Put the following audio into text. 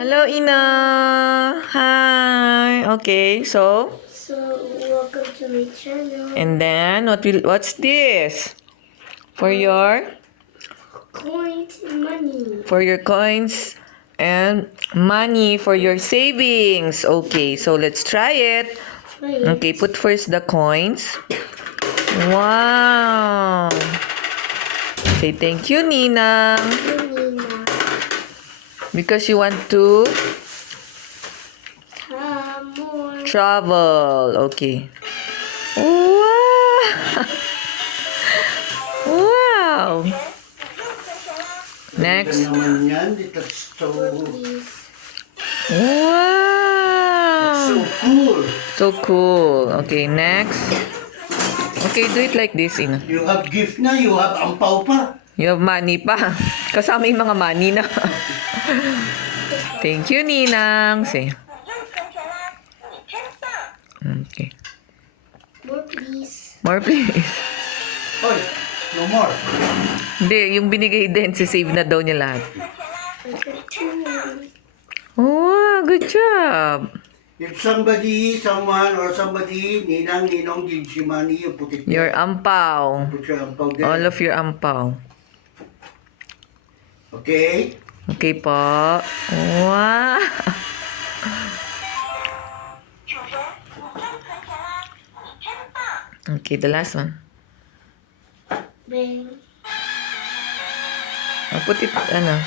Hello, Ina. Hi. Okay, so Welcome to my channel. and then what's this? For your Coins and money. coins and money for your savings. Okay, so let's try it. Right. Okay, put first the coins. Wow. Say thank you, Nina. Nina. Because you want to More. travel. Okay. Wow. Wow. Next. naman yan. That's so Wow. cool. So cool. Okay, next. Okay, do it like this, Ina. You have gift na, you have ampaw pa. You have money pa. Kasama yung mga money na. Thank you, Ninang. Say. Okay. More please. More, please. Hoy, no more. Hindi, yung binigay din, save na daw niya lahat. I got two. Oh, good job. If someone or somebody, ninong gives you money, you put it Your there. ampaw. Put your ampaw there. All of your ampaw. Okay? Okay po. Wow. Okay, the last one. Bang. I'll put it, ano,